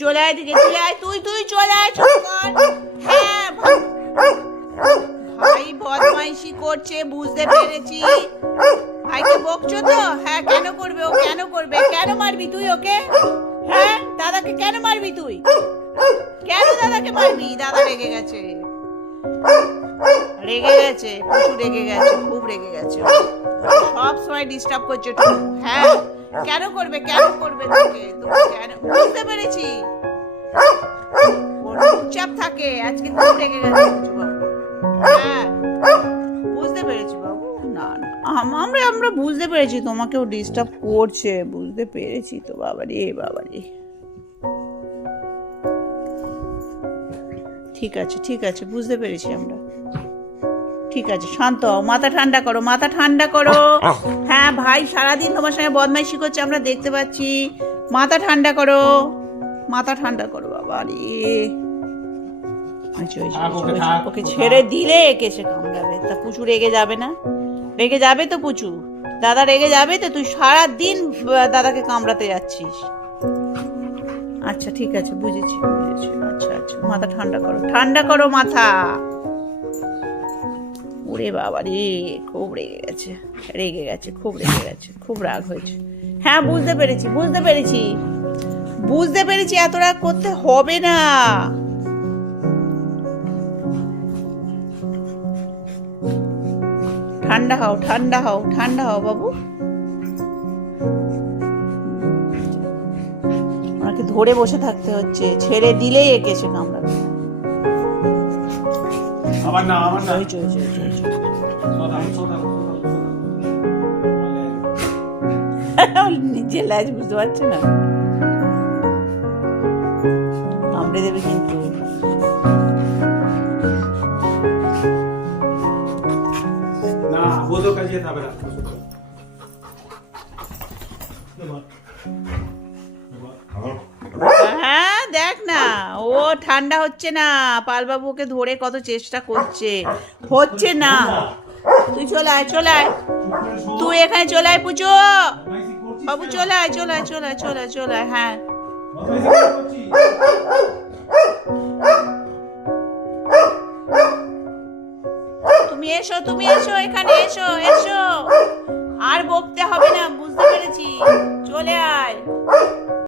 চলে আয় দিকে চলে আয়, তুই তুই চলে আয় চুপ হ্যাঁ ভাই বদমাইশি করছে, বুঝতে পেরেছি। ভাইকে বকছো তো? হ্যাঁ কেন করবে ও, কেন করবে? কেন মারবি তুই ওকে? হ্যাঁ দাদাকে কেন মারবি তুই? কেন দাদাকে মারবি? দাদা রেগে গেছে। রেগে গেছে, প্রচুর রেগে গেছে, খুব রেগে গেছে। সব সময় ডিস্টার্ব করছে হ্যাঁ কেন করবে কেন করবে তোকে? কেন? বুঝতে পেরেছি। চুপচাপ থাকে, আজকে খুব রেগে গেছে বুঝু বাবু হ্যাঁ বুঝতে পেরেছি বাবু। না না আমরা আমরা বুঝতে পেরেছি, তোমাকেও ডিস্টার্ব করছে, বুঝতে পেরেছি তো বাবা রে বাবা রে ঠিক আছে ঠিক আছে, বুঝতে পেরেছি আমরা। ঠিক আছে শান্ত হও মাথা ঠান্ডা করো মাথা ঠান্ডা করো। হ্যাঁ ভাই সারাদিন তোমার সঙ্গে বদমাইশি করছে আমরা দেখতে পাচ্ছি। মাথা ঠান্ডা করো মাথা ঠান্ডা করো বাবা রে। ওকে ছেড়ে দিলে একে সে কামড়াবে? তা পুচু রেগে যাবে না? রেগে যাবে তো পুচু। দাদা রেগে যাবে তো তুই সারা দিন দাদাকে কামড়াতে যাচ্ছিস। আচ্ছা ঠিক আছে বুঝেছি বুঝেছি। আচ্ছা আচ্ছা মাথা ঠান্ডা করো ঠান্ডা করো মাথা। ওরে বাবা রে, খুব রেগে গেছে রেগে গেছে, খুব রেগে গেছে, খুব রাগ হয়েছে। হ্যাঁ বুঝতে পেরেছি বুঝতে পেরেছি। বুঝতে পেরেছি, এত রাগ করতে হবে না। ঠান্ডা হও ঠান্ডা হও ঠান্ডা হও বাবু। ওনাকে ধরে বসে থাকতে হচ্ছে, ছেড়ে দিলেই একে এসে কামড়াবে। আমার না আমার না ওই যে, ওই যে, ওই যে, ওই যে। সোদা সোদা নিজের লাজ বুঝতে পারছে না কামড়ে দেবে কিন্তু না वो तो करिए था बेटा ঠান্ডা হচ্ছে না। পালবাবু ওকে ধরে কত চেষ্টা করছে। হচ্ছে না। তুই চলে আয় চলে আয়। তুই এখানে চলে আয় পুজো। বাবু চলে আয় চলে আয় চলে আয় চলে আয় চলে আয় হ্যাঁ। তুমি এসো তুমি এসো, এখানে এসো এসো।